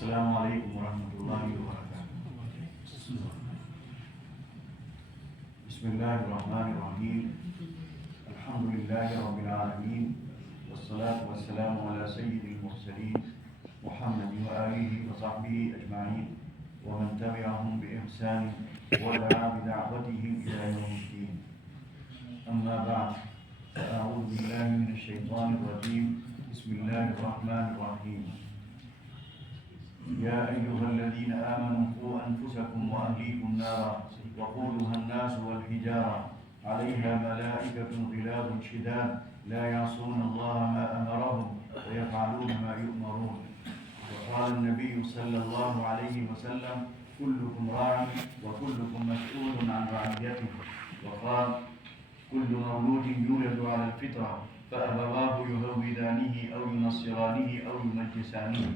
السلام علیکم ورحمۃ اللہ وبرکاتہ۔ بسم اللہ الرحمن الرحیم، الحمد للہ رب العالمین، والصلاة والسلام علی سید المرسلین محمد وآلہ وصحبہ اجمعین ومن تبعهم بإحسان ودعا بدعوتهم إلى يوم الدین۔ اما بعد، فأعوذ باللہ من الشیطان الرجیم، بسم اللہ الرحمن الرحیم۔ يا أيها الذين آمنوا قوا أنفسكم وأهليكم نارا وقودها الناس والحجارة عليها ملائكة غلاظ شداد لا يعصون الله ما أمرهم ويفعلون ما يؤمرون. وقال النبي صلى الله عليه وسلم: كلكم راع وكلكم مسؤول عن رعيته. وقال: كل مولود يولد على الفطرة فأبواه يهودانه أو ينصرانه أو يمجسانه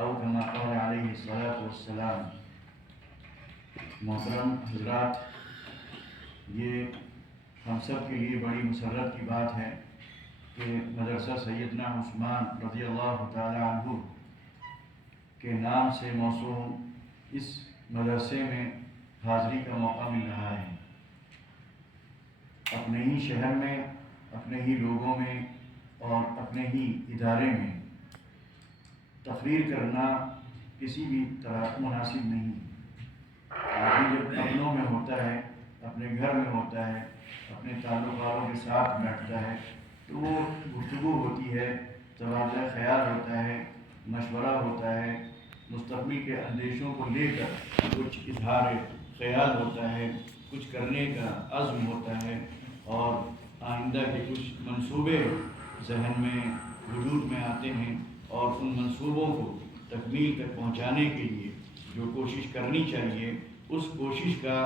او كما قال علیہ الصلاۃ والسلام۔ محترم حضرات، یہ ہم سب کے لیے بڑی مسرت کی بات ہے کہ مدرسہ سیدنا عثمان رضی اللہ تعالی عنہ کے نام سے موسوم اس مدرسے میں حاضری کا موقع مل رہا ہے۔ اپنے ہی شہر میں، اپنے ہی لوگوں میں اور اپنے ہی ادارے میں تقریر کرنا کسی بھی طرح مناسب نہیں۔ آدمی جب اپنوں میں ہوتا ہے، اپنے گھر میں ہوتا ہے، اپنے تعلق والوں کے ساتھ بیٹھتا ہے تو وہ گفتگو ہوتی ہے، تبادلہ خیال ہوتا ہے، مشورہ ہوتا ہے، مستقبل کے اندیشوں کو لے کر کچھ اظہار خیال ہوتا ہے، کچھ کرنے کا عزم ہوتا ہے اور آئندہ کے کچھ منصوبے ذہن میں وجود میں آتے ہیں، اور ان منصوبوں کو تکمیل تک پہنچانے کے لیے جو کوشش کرنی چاہیے اس کوشش کا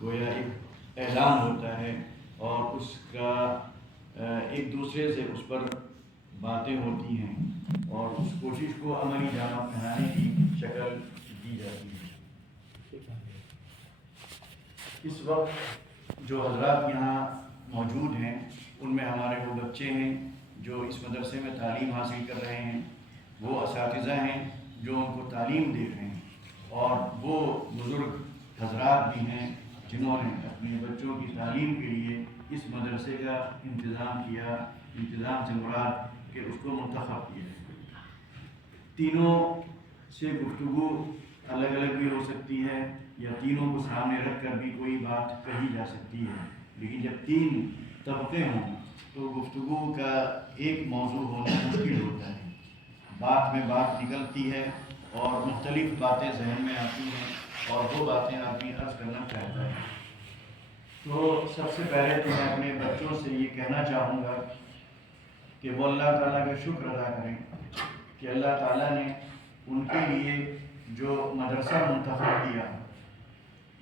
گویا ایک اعلان ہوتا ہے اور اس کا ایک دوسرے سے اس پر باتیں ہوتی ہیں اور اس کوشش کو عملی جامہ پہنانے کی شکل دی جاتی ہے۔ اس وقت جو حضرات یہاں موجود ہیں ان میں ہمارے وہ بچے ہیں جو اس مدرسے میں تعلیم حاصل کر رہے ہیں، وہ اساتذہ ہیں جو ان کو تعلیم دے رہے ہیں، اور وہ بزرگ حضرات بھی ہیں جنہوں نے اپنے بچوں کی تعلیم کے لیے اس مدرسے کا انتظام کیا۔ انتظام سے مراد کہ اس کو منتخب کیا۔ تینوں سے گفتگو الگ الگ بھی ہو سکتی ہے یا تینوں کو سامنے رکھ کر بھی کوئی بات کہی جا سکتی ہے، لیکن جب تین طبقے ہوں تو گفتگو کا ایک موضوع ہونا مشکل ہوتا ہے۔ بات میں بات نکلتی ہے اور مختلف باتیں ذہن میں آتی ہیں اور وہ باتیں آدمی عرض کرنا چاہتا ہے۔ تو سب سے پہلے تو میں اپنے بچوں سے یہ کہنا چاہوں گا کہ وہ اللہ تعالیٰ کا شکر ادا کریں کہ اللہ تعالیٰ نے ان کے لیے جو مدرسہ منتخب کیا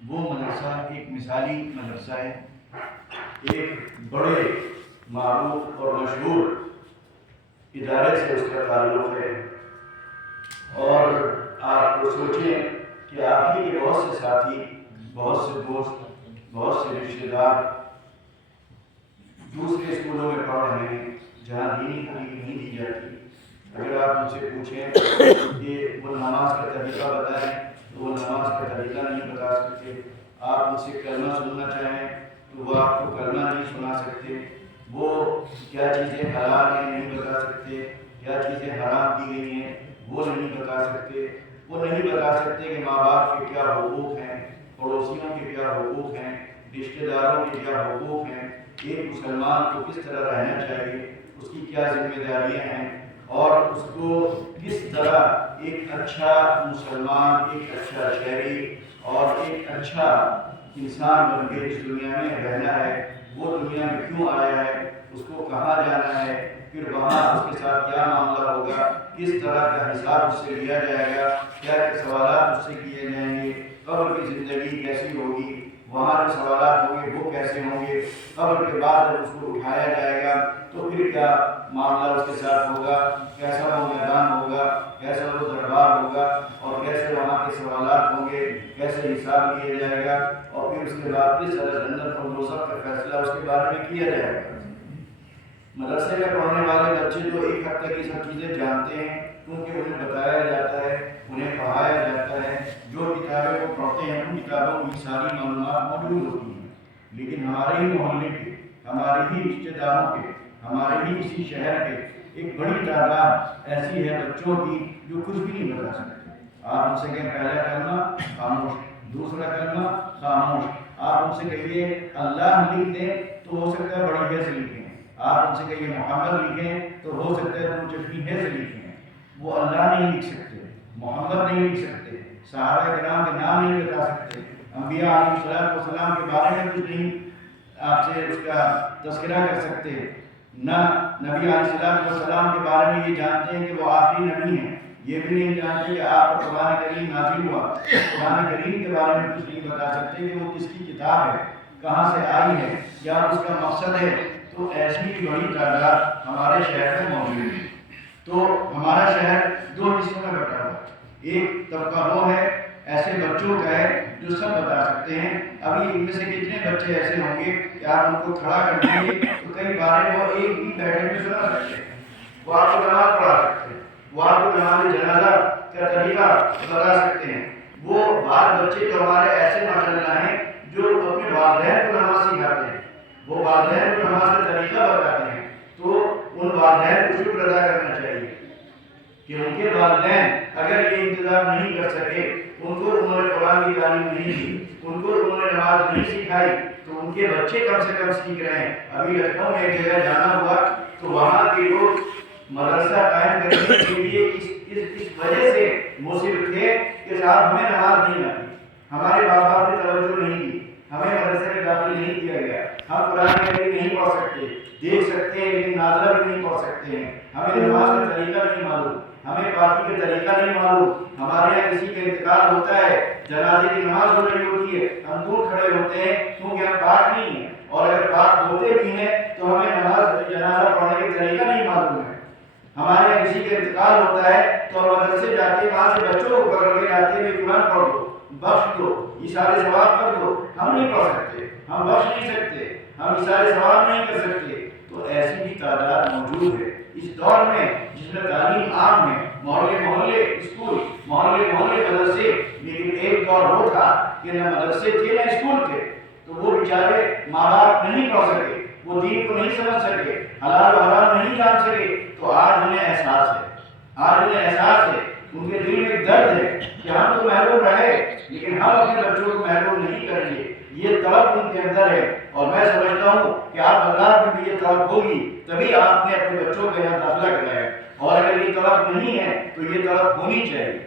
وہ مدرسہ ایک مثالی مدرسہ ہے، ایک بڑے معروف اور مشہور ادارے سے اس کا تعلق ہے، اور آپ کو سوچیں کہ آپ ہی کے بہت سے ساتھی، بہت سے دوست، بہت سے رشتے دار دوسرے اسکولوں میں پڑھ رہے ہیں جہاں دینی تعلیم نہیں دی جاتی۔ اگر آپ ان سے پوچھیں کہ وہ نماز کا طریقہ بتائیں تو وہ نماز کا طریقہ نہیں بتا سکتے۔ آپ ان سے کلمہ سننا چاہیں تو وہ آپ کو کلمہ نہیں سنا سکتے۔ وہ کیا چیزیں حلال ہیں نہیں بتا سکتے، کیا چیزیں حرام کی گئی ہیں وہ نہیں بتا سکتے۔ وہ نہیں بتا سکتے کہ ماں باپ کے کیا حقوق ہیں، پڑوسیوں کے کیا حقوق ہیں، رشتہ داروں کے کیا حقوق ہیں، ایک مسلمان کو کس طرح رہنا چاہیے، اس کی کیا ذمہ داریاں ہیں، اور اس کو کس طرح ایک اچھا مسلمان، ایک اچھا شہری اور ایک اچھا انسان بن کے اس دنیا میں رہنا ہے، وہ دنیا میں کیوں آیا ہے، اس کو کہاں جانا ہے، پھر وہاں اس کے ساتھ کیا معاملہ ہوگا، کس طرح کا حساب اس سے لیا جائے گا، کیا سوالات اس سے کیے جائیں گے، قبر کی زندگی کیسی ہوگی، وہاں جو سوالات ہوں گے وہ کیسے ہوں گے، قبر کے بعد جب اس کو اٹھایا جائے گا تو پھر کیا معاملہ اس کے ساتھ ہوگا، کیسا وہ میدان ہوگا، کیسا وہ دربار ہوگا، اور کیسے وہاں کے سوالات ہوں گے، کیسے حساب کیا جائے گا، اور پھر اس کے بعد کس طرح جنت اور دوزخ کا فیصلہ اس کے بارے میں کیا جائے گا۔ مدرسے میں پڑھنے والے بچے تو ایک حد تک یہ سب چیزیں جانتے ہیں کیونکہ انہیں بتایا جاتا ہے، انہیں مقبول ہوتی ہیں، لیکن ہمارے ہی محلے کے، ہمارے ہی رشتے داروں کے، ہمارے ہی اسی شہر کے ایک بڑی تعداد ایسی ہے بچوں کی جو کچھ بھی نہیں بتا سکتے۔ آپ ان سے کہیں پہلا کلمہ خاموش، دوسرا کلمہ خاموش، آپ ان سے کہیے اللہ لکھ دیں تو ہو سکتا ہے بڑی حیث لکھیں، آپ ان سے کہیے محمد لکھیں تو ہو سکتا ہے تو چٹنی حیث لکھیں۔ وہ اللہ نہیں لکھ سکتے، محمد نہیں لکھ سکتے، صحابہ کرام کے نام نہیں بتا سکتے، انبیاء علیہ السلام کے بارے میں کچھ نہیں آپ سے اس کا تذکرہ کر سکتے، نہ نبی علیہ السلام کے بارے میں یہ جانتے ہیں کہ وہ آخری نبی ہیں، یہ بھی نہیں جانتے کہ آپ پر قرآن کریم نازل ہوا، قرآن کریم کے بارے میں کچھ نہیں بتا سکتے کہ وہ کس کی کتاب ہے، کہاں سے آئی ہے، کیا اس کا مقصد ہے۔ تو ایسی بڑی تعداد ہمارے شہر میں موجود ہے۔ تو ہمارا شہر دو حصوں میں بٹا ہوا ہے، ایک طبقہ وہ ہے ایسے بچوں کا ہے جو سب بتا سکتے ہیں۔ ابھی ان میں سے کتنے بچے ایسے ہوں گے کہ آپ ان کو کھڑا کر دیں گے تو کئی بار وہ ایک بھی بیٹھے میں سنا سکتے ہیں، وہ آپ کو نماز پڑھا سکتے ہیں، وہ آپ کو نماز جنازہ کا طریقہ بتا سکتے ہیں۔ وہ بعض بچے تو ہمارے ایسے ماشاءاللہ ہیں جو اپنے والدین کو نماز سکھاتے ہیں، وہ والدین کو نماز کا طریقہ بتاتے ہیں۔ تو ان والدین کو شکر ادا کرنا چاہیے کہ ان کے والدین اگر یہ انتظام نہیں کر سکے، ان کو انہوں نے قرآن کی تعلیم نہیں دی، ان کو انہوں نے نماز نہیں سکھائی، تو ان کے بچے کم سے کم سیکھ رہے ہیں۔ ابھی لکھنؤ میں ایک جگہ جانا ہوا تو وہاں کے لوگ مدرسہ قائم کرنے کے لیے اس وجہ سے مصر تھے کہ صاحب ہمیں نماز نہیں آتی، ہمارے ماں باپ نے توجہ نہیں دی، ہمیں مدرسے میں داخل نہیں کیا گیا، ہم قرآن کریم نہیں پڑھ سکتے، دیکھ سکتے ہیں لیکن نازلہ بھی نہیں پڑھ سکتے ہیں، ہمیں نماز کا طریقہ نہیں معلوم، ہمیں پاکی کا طریقہ نہیں معلوم، ہمارے یہاں کسی کا انتقال ہوتا ہے، جنازے کی نماز ہو رہی ہوتی ہے، ہم دور کھڑے ہوتے ہیں کیونکہ ہم پاک نہیں ہیں، اور اگر پاک ہوتے بھی ہیں تو ہمیں نماز جنازہ پڑھنے کا طریقہ نہیں معلوم ہے۔ ہمارے یہاں کسی کا انتقال ہوتا ہے تو ہم مدرسے جاتے ہیں، وہاں سے بچوں کو پکڑ کے لاتے ہیں، قرآن پڑھ دو، بخش دو، اشارے ثواب کر دو، ہم نہیں پڑھ سکتے، ہم بخش نہیں سکتے، ہم اشارے ثواب نہیں کر سکتے۔ تو ایسی بھی تعداد موجود ہے اس دور میں جس میں تعلیم عام ہے، محلے محلے اسکول، محلے محلے مدرسے، لیکن ایک دور وہ تھا کہ نہ مدرسے تھے نہ اسکول تھے، تو وہ بیچارے ماں باپ نہیں پڑھ سکے، وہ دین کو نہیں سمجھ سکے، حلال و حرام نہیں جان سکے۔ تو آج انہیں احساس ہے، آج انہیں احساس ہے، ان کے دل میں ایک درد ہے کہ ہم تو محروم رہے لیکن ہم اپنے بچوں کو محروم نہیں کریں گے، یہ طلب ان کے اندر ہے۔ اور میں سمجھتا ہوں کہ آپ اللہ میں بھی یہ طلب ہوگی تبھی آپ نے اپنے بچوں کو یہاں داخلہ کرایا، اور اگر یہ طلب نہیں ہے تو یہ طلب ہونی چاہیے۔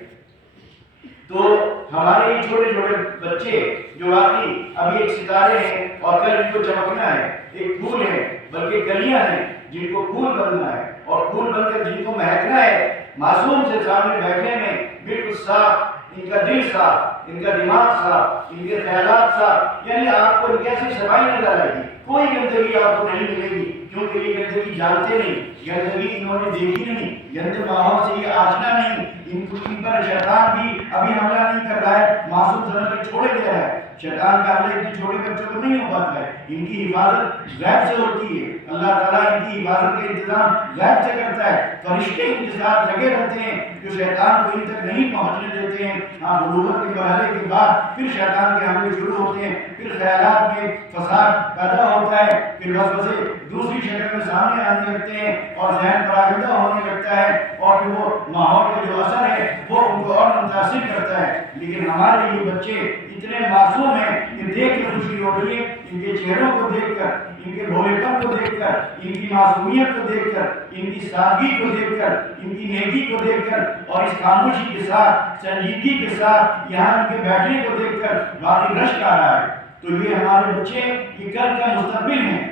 تو ہمارے یہ چھوٹے چھوٹے بچے جو واقعی ابھی ایک ستارے ہیں اور کل ان کو چمکنا ہے، ایک پھول ہے، بلکہ کلیاں ہیں جن کو پھول بننا ہے اور پھول بن کر جن کو مہکنا ہے، معصوم سے سامنے بیٹھنے میں بالکل صاف، ان کا دل صاف، ان کا دماغ صاف، ان کے خیالات صاف، یعنی آپ کو ان کی ایسی صفائی نظر آئے گی، کوئی گندگی آپ کو نہیں ملے گی، کیونکہ یہ گندگی جانتے نہیں، گندگی انہوں نے دیکھی نہیں، گندے ماحول سے یہ آشنا نہیں، ان پر شیطان بھی ابھی حملہ نہیں کر رہا ہے، معصوم سمجھ کر چھوڑے دے رہا ہے۔ شیطان کا حملہ اتنے چھوٹے بچوں کو نہیں ہو پاتا ہے، ان کی حفاظت غیب سے ہوتی ہے، اللہ تعالیٰ ان کی حفاظت کا انتظام غیب سے کرتا ہے، فرشتے ان کے ساتھ لگے رہتے ہیں جو شیطان کو ان تک نہیں پہنچنے دیتے ہیں۔ ہاں، بلوغت کے مرحلے کے بعد پھر شیطان کے حملے شروع ہوتے ہیں، پھر خیالات میں فساد پیدا ہوتا ہے، پھر وسوسے دوسری شکل میں سامنے آنے لگتے ہیں اور ذہن پراگندہ ہونے لگتا ہے، اور پھر وہ ماحول کا جو اثر ہے وہ ان کو اور متاثر کرتا ہے۔ لیکن ہمارے یہ بچے اتنے معصوم ہیں کہ دیکھ کے خوشی ہو رہی ہے، ان کے چہروں کو دیکھ کر، ان کے بھولے پن کو دیکھ کر، ان کی معصومیت کو دیکھ کر، ان کی سادگی کو دیکھ کر، ان کی نیکی کو دیکھ کر، اور اس خاموشی کے ساتھ، سنجیدگی کے ساتھ یہاں ان کے بیٹھنے کو دیکھ کر واقعی رشک آ رہا ہے۔ تو یہ ہمارے بچے یہ کل کا مستقبل ہیں۔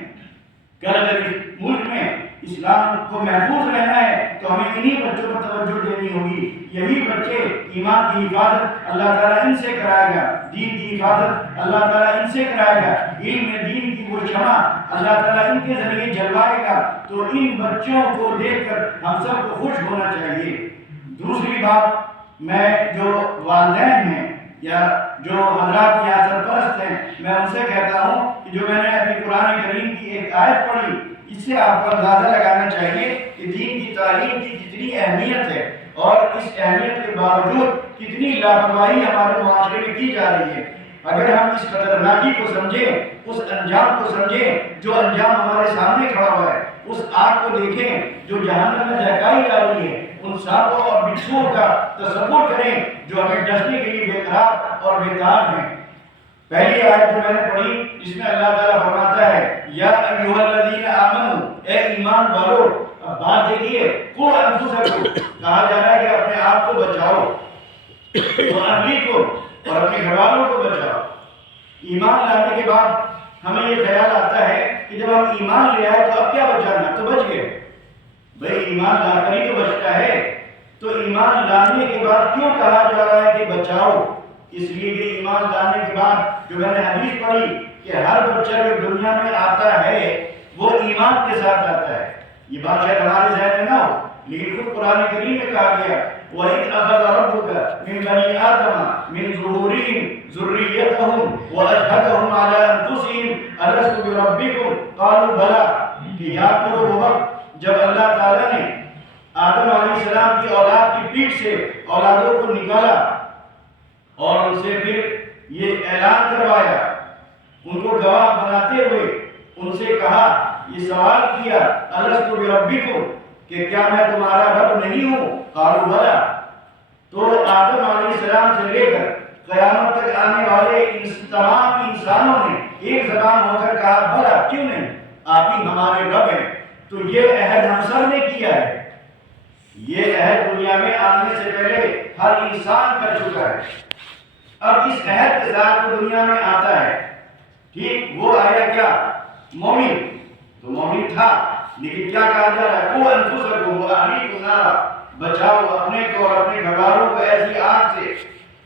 کل اگر اس ملک میں اسلام کو محفوظ رہنا ہے تو ہمیں انہی بچوں پر توجہ دینی ہوگی۔ یہی بچے ایمان کی حفاظت اللہ تعالیٰ ان سے کرائے گا، دین کی حفاظت اللہ تعالیٰ ان سے کرائے گا، علم دین کی وہ شمع اللہ تعالیٰ ان کے ذریعے جلوائے گا۔ تو ان بچوں کو دیکھ کر ہم سب کو خوش ہونا چاہیے۔ دوسری بات، میں جو والدین ہیں یا جو حضرات یا سرپرست ہیں، میں ان سے کہتا ہوں کہ جو میں نے ابھی قرآن کریم کی ایک آیت پڑھی، اس سے آپ کو اندازہ لگانا چاہیے کہ دین کی تعلیم کی کتنی اہمیت ہے، اور اس اہمیت کے باوجود کتنی لاپرواہی ہمارے معاشرے میں کی جا رہی ہے۔ اگر ہم اس خطرناکی کو سمجھیں، اس انجام کو سمجھیں جو انجام ہمارے سامنے کھڑا ہوا ہے، اس آگ کو دیکھیں جو جہنم میں دہکائی جا رہی ہے، ان سانپوں اور بچھوؤں کا تصور کریں جو ہمیں ڈسنے کے لیے بے قرار اور بے تاب ہیں۔ پہلی آیت جو میں نے پڑھی اس میں اللہ تعالیٰ فرماتا ہے یا ایھا الذین آمنوا، اے ایمان والو۔ اب بات دیکھیے، قوا انفسکم، کہا جا رہا ہے کہ اپنے آپ کو بچاؤ، واہلیکم، اور اپنے گھر والوں کو بچاؤ۔ ایمان لانے کے بعد ہمیں یہ خیال آتا ہے کہ جب ہم ایمان لے آئے تو اب کیا بچانا، تو بچ گئے۔ بھئی ایمان لا کر ہی تو بچتا ہے، تو ایمان لانے کے بعد کیوں کہا جا رہا ہے کہ بچاؤ؟ اس لیے کہ ایمان لانے کے بعد جو میں نے حدیث پڑھی کہ ہر بچہ جو دنیا میں آتا ہے وہ ایمان کے ساتھ آتا ہے۔ یہ بات شاید ہمارے ذہن میں نہ ہو، لیکن خود قرآن کریم میں کہا گیا وَإِذْ أَخَذَ رَبُّكَ مِنْ بَنِي آدَمَ مِنْ ظُهُورِهِمْ ذُرِّيَّتَهُمْ وَأَشْهَدَهُمْ عَلَىٰ أَنفُسِهِمْ أَلَسْتُ بِرَبِّكُمْ قَالُوا بَلَىٰ، کہ یاد کرو وہ وقت جب اللہ تعالیٰ نے آدم علیہ السلام کی اولاد کی پیٹھ سے اولادوں کو نکالا اور ان سے پھر یہ اعلان کروایا، ان کو گواہ بناتے ہوئے ان سے کہا، یہ سوال کیا الست بربکم، کہ کیا میں تمہارا رب نہیں ہوں؟ قالوا بلی۔ تو آدم علیہ السلام سے لے کر قیامت تک آنے والے تمام انسانوں نے ایک زبان ہو کر کہا بلا، کیوں نہیں، آپ ہی ہمارے رب ہیں۔ تو یہ عہد ہم سب نے کیا ہے، یہ عہد دنیا میں آنے سے پہلے ہر انسان کر چکا ہے۔ اب اس عہد کے ساتھ وہ دنیا میں آتا ہے، ٹھیک، وہ آیا کیا؟ مومن، تو مومن تھا، لیکن کیا کہا جا رہا ہے؟ قوا انفسکم واہلیکم نارا، بچاؤ اپنے کو اور اپنے گھر والوں کو ایسی آگ سے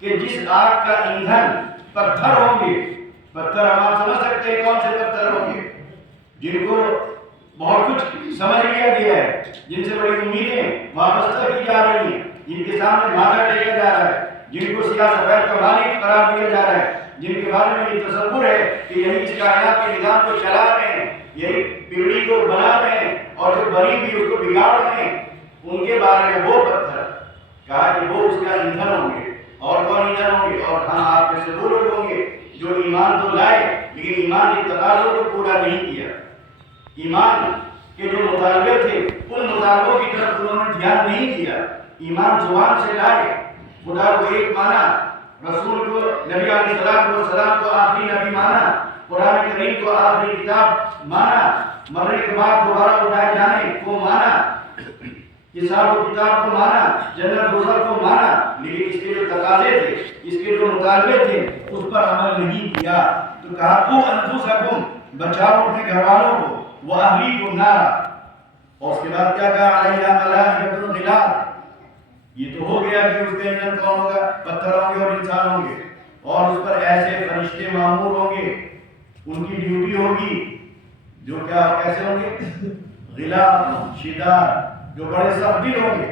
کہ جس آگ کا ایندھن پتھر ہوں گے۔ پتھر ہم آپ سمجھ سکتے ہیں کون سے پتھر ہوں گے؟ جن کو بہت کچھ سمجھ لیا گیا ہے، جن سے بڑی امیدیں وابستہ کی جا رہی ہیں، جن کے سامنے ماتھا ٹیکا جا رہا ہے، جن کو سیاہ سفید کا مالک قرار دیا جا رہا ہے، جن کے بارے میں یہ تصور ہے کہ یہی اس کائنات کے نظام کو چلا رہے ہیں، یہی پیڑھی کو بنا رہے ہیں اور جو بنی بھی اس کو بگاڑ رہے ہیں، ان کے بارے میں وہ پتھر کہا کہ وہ اس کا ایندھن ہوں گے۔ اور کون ایندھن ہوں گے؟ اور ہاں آپ میں سے وہ لوگ ہوں گے جو ایمان تو لائے لیکن ایمان کے تقاضوں کو پورا نہیں کیا۔ ایمان کے جو مطالبے تھے ان مطالبوں کی طرف انہوں نے دھیان نہیں دیا۔ ایمان زبان سے لائے، خدا کو ایک مانا، رسول کو، نبی علیہ السلام کو آخری نبی مانا، قرآن کریم کو آخری کتاب مانا، مرنے کے بعد دوبارہ اٹھائے جانے کو مانا، حساب و کتاب کو مانا، جنت دوزخ کو مانا، لیکن اس کے جو تقاضے تھے، اس کے جو مطالبے تھے اس پر عمل نہیں کیا۔ تو کہا قوا انفسکم، بچاؤ اپنے گھر والوں کو، واہلیکم نارا، اور اس کے بعد کیا کہا علیہا ملائکۃ غلاظ۔ یہ تو ہو گیا کہ اس کے ایندھن کون ہوگا؟ پتھر ہوں گے اور انسان ہوں گے، اور اس پر ایسے فرشتے مامور ہوں گے، ان کی ڈیوٹی ہوگی جو کیا کیسے ہوں گے؟ غلاظ، شداد، جو بڑے سخت دل ہوں گے،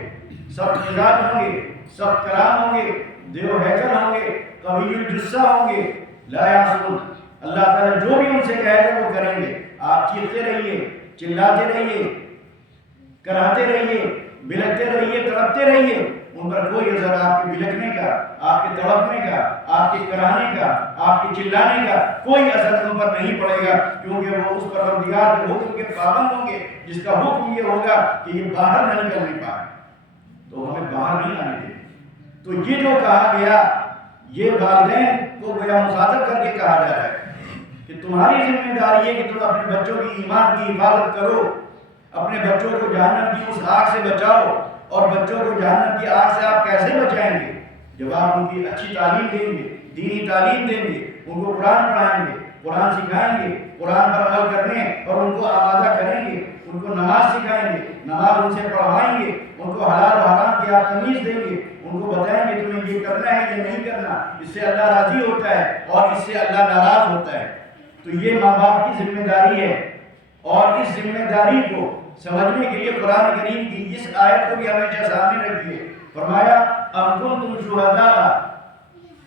سخت مزاج ہوں گے، سخت کلام ہوں گے، دیو ہیکل ہوں گے، قوی الجثہ ہوں گے، لا یعصون، اللہ تعالیٰ جو بھی ان سے کہے گا وہ کریں گے۔ آپ چیختے رہیے، چلاتے رہیے، کراتے رہیے، بلکتے رہیے، تڑپتے رہیے، ان پر کوئی اثر آپ کے بلکنے کا، آپ کے تڑپنے کا، آپ کے کرانے کا، آپ کے چلانے کا کوئی اثر ان پر نہیں پڑے گا، کیونکہ وہ اس پروردگار کے حکم کے پابند ہوں گے، جس کا حکم یہ ہوگا کہ یہ باہر نہ نکلنے پائے، تو ہمیں باہر نہیں آنے دیں۔ تو یہ جو کہا گیا یہ والدین کو گویا مخاطب کر کے کہا جا رہا ہے کہ تمہاری ذمہ داری ہے کہ تم اپنے بچوں کی ایمان کی حفاظت کرو، اپنے بچوں کو جہنم کی اس آگ سے بچاؤ۔ اور بچوں کو جہنم کی آگ سے آپ کیسے بچائیں گے؟ جب آپ ان کی اچھی تعلیم دیں گے، دینی تعلیم دیں گے، ان کو قرآن پڑھائیں گے، قرآن سکھائیں گے، قرآن پر عمل کرنے اور ان کو آمادہ کریں گے، ان کو نماز سکھائیں گے، نماز ان سے پڑھوائیں گے، ان کو حلال و حرام کی آپ تمیز دیں گے، ان کو بتائیں گے تمہیں یہ کرنا ہے یہ نہیں کرنا، اس سے اللہ راضی ہوتا ہے اور اس سے اللہ ناراض ہوتا ہے۔ تو یہ ماں باپ کی ذمہ داری ہے، اور اس ذمہ داری کو سمجھنے کے لیے قرآن کریم کی اس آیت کو بھی ہمیشہ سامنے رکھیے۔ فرمایا ام کنتم شہداء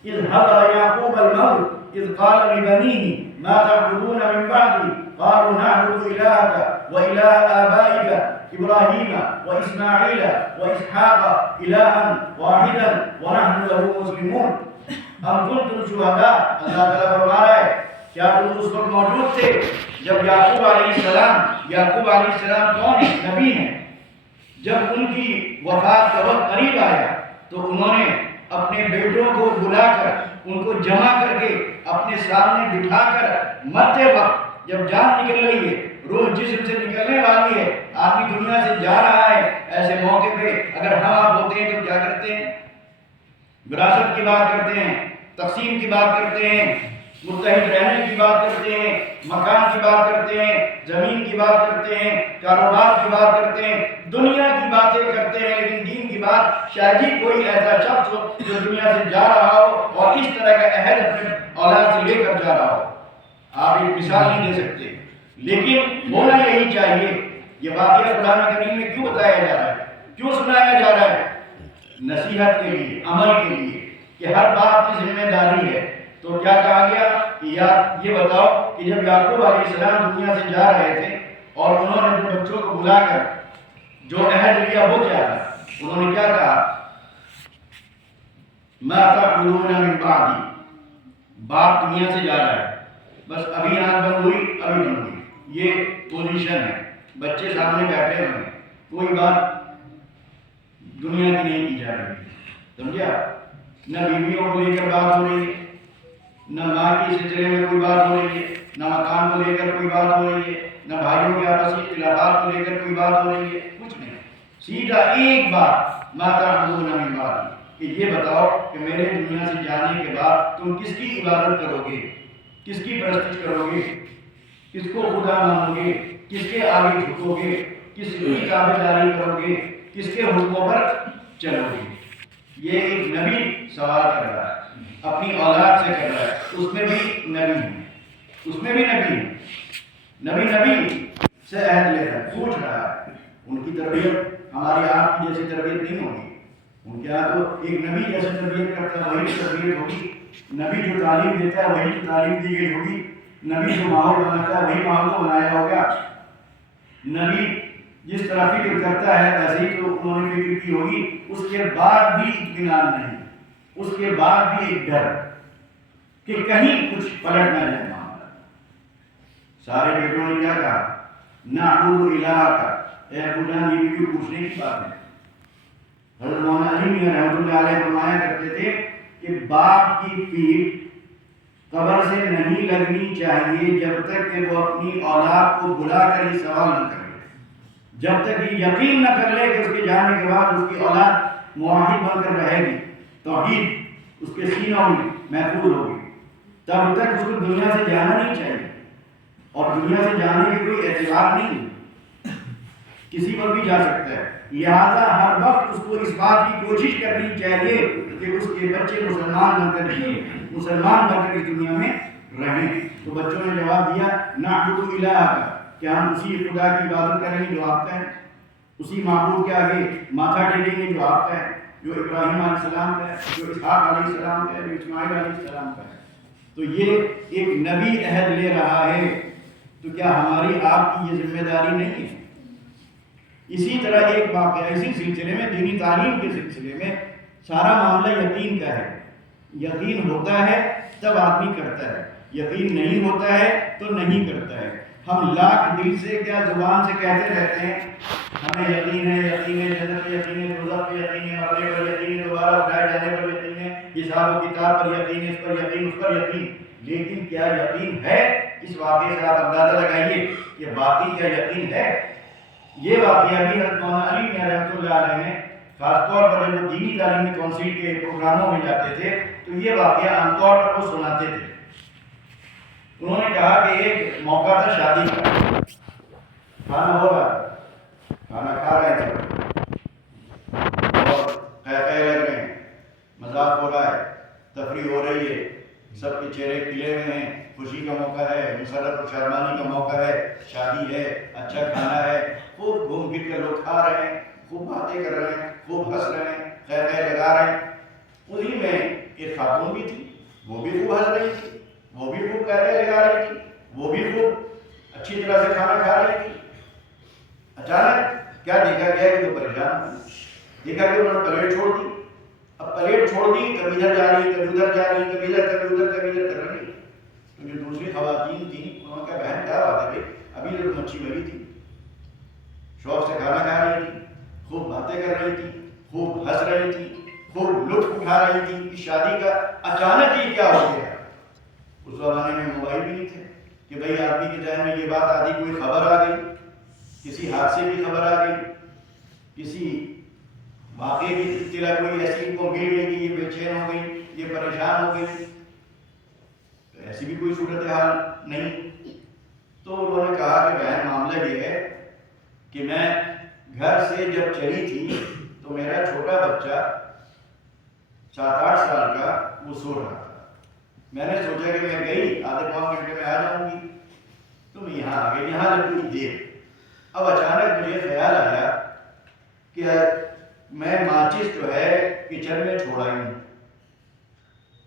اذ حضر یعقوب الموت اذ قال لبنیہ ما تعبدون من بعدی قالوا نعبد الہک والہ آبائک ابراہیم واسماعیل واسحاق الہا واحدا ونحن له مسلمون۔ ام کنتم شہداء، اللہ تعالیٰ فرما رہا ہے کیا تم اس وقت موجود تھے جب یعقوب علیہ السلام کون ہے؟ نبی ہیں، جب ان کی وفات کا وقت قریب آیا تو انہوں نے اپنے بیٹوں کو بلا کر ان کو جمع کر کے اپنے سامنے بٹھا کر مرتے وقت جب جان نکل رہی ہے، روح جسم سے نکلنے والی ہے، آدمی دنیا سے جا رہا ہے، ایسے موقع پہ اگر ہم آپ ہوتے ہیں تو کیا کرتے ہیں؟ وراثت کی بات کرتے ہیں، تقسیم کی بات کرتے ہیں، متحد رہنے کی بات کرتے ہیں، مکان کی بات کرتے ہیں، زمین کی بات کرتے ہیں، کاروبار کی بات کرتے ہیں، دنیا کی باتیں کرتے ہیں، لیکن دین کی بات شاید ہی کوئی ایسا شخص ہو جو دنیا سے جا رہا ہو اور اس طرح کا عہد اپنے اولاد سے لے کر جا رہا ہو۔ آپ ایک مثال نہیں دے سکتے، لیکن ہونا یہی چاہیے۔ یہ واقعہ قرآن کریم میں کیوں بتایا جا رہا ہے، کیوں سنایا جا رہا ہے؟ نصیحت کے لیے، عمل کے لیے، کہ ہر باپ کی ذمہ داری ہے۔ تو کیا کہا گیا کہ یہ بتاؤ کہ جب یعقوب علیہ السلام دنیا سے جا رہے تھے اور انہوں نے اپنے بچوں کو بلا کر جو عہد لیا وہ کیا تھا؟ انہوں نے کیا کہا؟ ما تعبدون من بعدی، باپ دنیا سے جا رہا ہے، بس ابھی آنکھ بند ہوئی، ابھی بند ہوئی، یہ پوزیشن ہے، بچے سامنے بیٹھے ہوئے ہیں، کوئی بات دنیا کی نہیں کی جا رہی، سمجھا؟ نہ بیویوں کو لے کر بات ہو رہی ہے، نہ ماں کی سلسلے میں کوئی بات ہو رہی ہے، نہ مکان کو لے کر کوئی بات ہو رہی ہے، نہ بھائیوں کے آپسی اختلافات کو لے کر کوئی بات ہو رہی ہے، کچھ نہیں، سیدھا ایک بات، ما تعبدون من بعدی، کہ یہ بتاؤ کہ میرے دنیا سے جانے کے بعد تم کس کی عبادت کرو گے، کس کی پرستش کرو گے، کس کو خدا مانو گے، کس کے آگے جھکو گے، کس کی تابع داری کرو گے، کس کے حکموں پر چلو گے۔ یہ ایک نبی سوال کر رہا ہے، اپنی اولاد سے کر رہا ہے، اس میں بھی نبی ہے، اس میں بھی نبی ہے، نبی سے عہد لے رہا ہے، پوچھ رہا ہے۔ ان کی تربیت ہماری آپ کی جیسی تربیت نہیں ہوگی، ان کے یہاں تو ایک نبی جیسی تربیت کرتا ہے وہی تربیت ہوگی، نبی جو تعلیم دیتا ہے وہی تعلیم دی گئی ہوگی، نبی جو ماحول بناتا ہے وہی ماحول کو بنایا ہوگا، نبی جس طرح فکر کرتا ہے ویسے ہی تو انہوں نے فکر کی ہوگی۔ اس کے بعد بھی اطمینان نہیں، اس کے بعد بھی ایک ڈر کہ کہیں کچھ پلٹ نہ جائے معاملہ۔ سارے بیٹوں نے کیا کہا؟ نعبد الہک، اے ابو جان یہ بھی پوچھنے کی بات ہے۔ حضرت مولانا علی میاں رحمۃ اللہ علیہ فرمایا کرتے تھے کہ باپ کی پیٹھ قبر سے نہیں لگنی چاہیے جب تک کہ وہ اپنی اولاد کو بلا کر یہ سوال نہ کر لے، جب تک یہ یقین نہ کر لے کہ اس کے جانے کے بعد اس کی اولاد موحد بن کر رہے گی، توحید اس کے سینوں میں محفوظ ہوگی، تب تک اس کو دنیا سے جانا نہیں چاہیے۔ اور دنیا سے جانے کی کوئی اعتبار نہیں، کسی پر بھی جا سکتا ہے، لہذا ہر وقت اس کو اس بات کی کوشش کرنی چاہیے کہ اس کے بچے مسلمان بن کر اس دنیا میں رہیں۔ تو بچوں نے جواب دیا نعبد الہک، کہ ہم اسی خدا کی عبادت کریں گے جو آپ کا ہے، اسی معبود کے آگے ماتھا ٹیکیں گے جو آپ کا ہے، جو ابراہیم علیہ السلام کا ہے، جو اسحاق علیہ السلام کا ہے، جو اسماعیل علیہ السلام کا ہے۔ تو یہ ایک نبی عہد لے رہا ہے، تو کیا ہماری آپ کی یہ ذمہ داری نہیں ہے؟ اسی طرح ایک واقعہ اسی سلسلے میں، دینی تعلیم کے سلسلے میں، سارا معاملہ یقین کا ہے۔ یقین ہوتا ہے تب آدمی کرتا ہے، یقین نہیں ہوتا ہے تو نہیں کرتا ہے۔ ہم لاکھ دل سے کیا زبان سے کہتے رہتے ہیں ہمیں یقین ہے، یقین ہے جنت پہ، یقین ہے دوزخ پہ، یقین ہے مرنے پر، یقین ہے دوبارہ اٹھائے جانے پر، یقین ہے حساب و کتاب پر، یقین ہے اس پر یقین، اس پر یقین، لیکن کیا یقین ہے؟ اس واقعے سے آپ اندازہ لگائیے کہ باقی کیا یقین ہے؟ یہ واقعہ بھی حضرت مولانا علی میاں رحمۃ اللہ علیہ نے خاص طور پر جب دینی تعلیمی کونسل کے پروگراموں میں جاتے تھے تو یہ واقعہ عام طور پر وہ سناتے تھے۔ انہوں نے کہا کہ ایک موقع تھا شادی کا، کھانا ہو رہا تھا، کھانا کھا رہے تھے اور قہقہے لگ رہے ہیں، مذاق ہو رہا ہے، تفریح ہو رہی ہے، سب کے چہرے کھلے ہوئے ہیں، خوشی کا موقع ہے، مسرت و شرمانی کا موقع ہے، شادی ہے، اچھا کھانا ہے، خوب گھوم پھر کر لوگ کھا رہے ہیں، خوب باتیں کر رہے ہیں، خوب ہنس رہے ہیں، قہقہے لگا رہے ہیں۔ انہی میں ایک خاتون بھی تھی، وہ بھی خوب ہنس رہی تھی، وہ بھی خوب قہقہے لگا رہی تھی، وہ بھی خوب اچھی طرح سے کھانا کھا رہی تھی۔ اچانک کیا دیکھا گیا کہ وہ پریشان ہوئی، دیکھا کہ انہوں نے پلیٹ چھوڑ دی، اب پلیٹ چھوڑ دی، کبھی ادھر جا رہی، کبھی ادھر جا رہی، کبھی ادھر کبھی ادھر کبھی ادھر کر رہی. تو جو دوسری خواتین تھیں انہوں نے کہا بہن کیا بات ہے بھائی، ابھی تو مچھی بھری تھی، شوق سے کھانا کھا رہی تھی، خوب باتیں کر رہی تھی، خوب ہنس رہی تھی، خوب لطف اٹھا رہی تھی کہ شادی کا اچانک ہی کیا ہو گیا. اس زمانے میں موبائل بھی نہیں تھے کہ بھائی آدمی کے ذہن میں یہ بات آدھی کوئی خبر آ گئی، کسی حادثے کی خبر آ گئی، کسی واقعے کی اطلاع کوئی ایسی کو مل گئی کہ یہ بے چین ہو گئی، یہ پریشان ہو گئی. ایسی بھی کوئی صورتحال نہیں. تو انہوں نے کہا کہ بہن معاملہ یہ ہے کہ میں گھر سے جب چلی تھی تو میرا چھوٹا بچہ 7-8 سال کا وہ سو رہا تھا. میں نے سوچا کہ میں گئی آدھے پون گھنٹے میں آ جاؤں گی، تم یہاں آ گئے، یہاں لگی دیر. اب اچانک مجھے خیال آیا کہ میں ماچس جو ہے کچن میں چھوڑ آئی ہوں.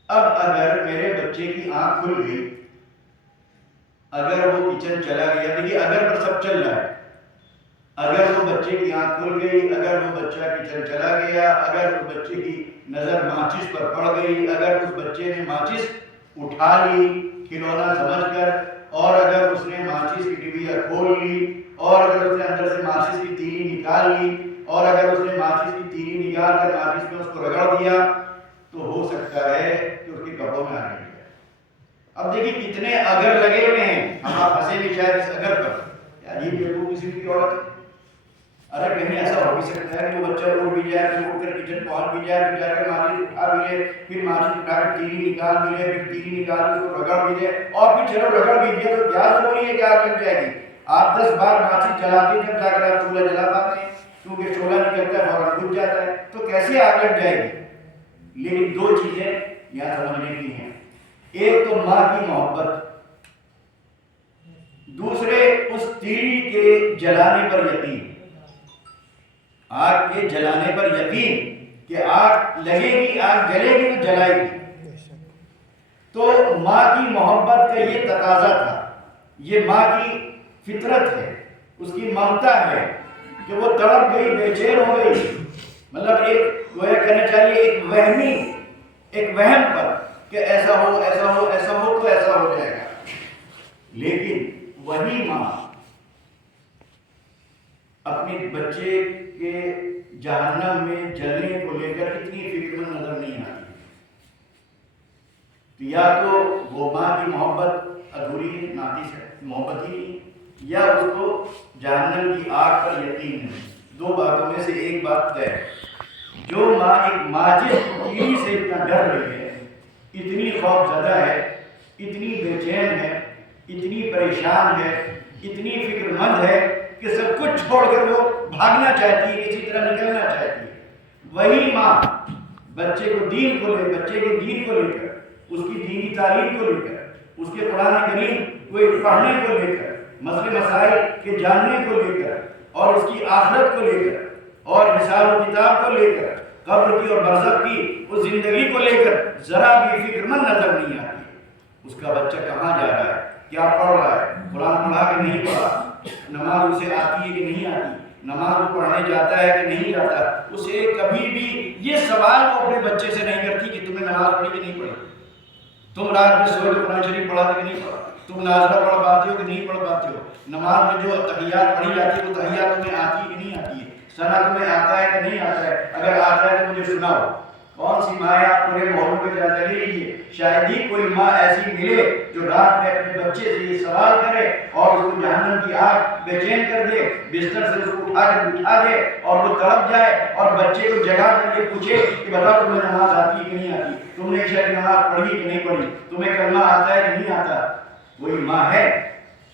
اب اگر میرے بچے کی آنکھ کھل گئی، اگر وہ کچن چلا گیا، دیکھیے اگر پر سب چل رہا ہے، اگر وہ بچے کی آنکھ کھل گئی، اگر وہ بچہ کچن چلا گیا، اگر اس بچے کی نظر ماچس پر پڑ گئی، اگر اس بچے نے ماچس اٹھا لی کھلونا سمجھ کر، اور اگر اس نے ماچس کی ڈبیا کھول لی، اور اگر اس نے اندر سے ماچس کی تیلی نکال لی، اور اگر اس نے ماچس کی تیلی نکال کر ماچس میں اس کو رگڑ دیا، تو ہو سکتا ہے کہ اس کے کپڑوں میں آنے لگے. اب دیکھیے کتنے اگر لگے ہوئے ہیں، ہم آپ ہنسے بھی شاید اس اگر پر، یار یہ بالکل کسی کی عورت ہے. ارے کہیں ایسا ہو بھی سکتا ہے کہ وہ بچہ اڑ بھی جائے، پھر اڑ کر کچن پہنچ بھی جائے، پھر جا کر ماچس اٹھا بھی لے، پھر ماچس اٹھا کر تیلی نکال بھی لے، پھر تیلی نکال کر اس کو رگڑ بھی لے، اور پھر چلو رگڑ بھی دیا تو کیا ضروری ہے کہ آگ لگ جائے گی. آپ 10 بار ماچس جلاتے جب جا کر آپ چولہا جلا پاتے ہیں، کیونکہ شعلہ نکلتا ہے فوراً بجھ جاتا ہے، تو کیسے آگ لگ جائے گی. لیکن 2 چیزیں یہاں سمجھنے کی ہیں. ایک تو ماں کی محبت، دوسرے اس تیلی کے جلانے پر یقین، آگ کے جلانے پر یقین کہ آگ لگے گی، آگ جلے گی تو جلائے گی. تو ماں کی محبت کا یہ تقاضا تھا، یہ ماں کی فطرت ہے، اس کی ممتا ہے کہ وہ تڑپ گئی، بے چین ہو گئی. مطلب ایک وہ کہنا چاہیے ایک وہم پر کہ ایسا ہو ایسا ہو ایسا ہو تو ایسا ہو جائے گا. لیکن وہی ماں اپنے بچے کے جہنم میں جلنے کو لے کر اتنی فکر مند نظر نہیں آتی. تو یا تو وہ ماں کی محبت ادھوری ہے، ناقص ہے، محبت ہی نہیں، یا اس کو جہنم کی آگ پر یقین ہے. 2 باتوں میں سے ایک بات طے ہے. جو ماں ایک ماچس تیلی سے اتنا ڈر رہی ہے، اتنی خوف زدہ ہے، اتنی بے چین ہے، اتنی پریشان ہے، اتنی فکر مند ہے کہ سب کچھ چھوڑ کر وہ بھاگنا چاہتی ہے، کسی طرح نکلنا چاہتی ہے. وہی ماں بچے کو دین کو لے، بچے کے دین کو لے کر، اس کی دینی تعلیم کو لے کر، اس کے قرآن کریم کو پڑھنے کو لے کر، مسئلے مسائل کے جاننے کو لے کر، اور اس کی آخرت کو لے کر، اور حساب و کتاب کو لے کر، قبر کی اور برزخ کی اس زندگی کو لے کر ذرا بھی فکر مند نظر نہیں آتی. اس کا بچہ کہاں جا رہا ہے، کیا پڑھ رہا ہے، قرآن پڑھا کہ نہیں پڑھا، نماز اسے آتی ہے کہ نہیں آتی، نماز وہ پڑھنے جاتا ہے کہ نہیں جاتا. اسے کبھی بھی یہ سوال وہ اپنے بچے سے نہیں کرتی کہ تم نے نماز پڑھی کہ نہیں پڑھی، تم رات میں سوئے تو قرآن شریف پڑھا کہ نہیں پڑھا، تم نازلہ پڑھ پاتے ہو کہ نہیں پڑھ پاتے ہو، نماز میں جو تحیات پڑھی جاتی ہے وہ تحیات تمہیں آتی ہے کہ نہیں آتی ہے، ثنا تمہیں آتا ہے کہ نہیں آتا ہے، اگر آتا ہے تو مجھے سناؤ. کون سی ماں ہے، آپ پورے محلوں میں جا لے لیجیے، شاید ہی کوئی ماں ایسی ملے جو رات میں اپنے بچے سے یہ سوال کرے اور اس کو جہنم کی آگ بے چین کر دے، بستر سے اس کو اٹھا کر بٹھا دے اور وہ تڑپ جائے اور بچے کو جگا کر یہ پوچھے کہ بتاؤ تمہیں نماز آتی ہے کہ نہیں آتی، تم نے عشاء کی نماز پڑھی کہ نہیں پڑھی، تمہیں کلمہ آتا ہے کہ نہیں آتا. وہی ماں ہے،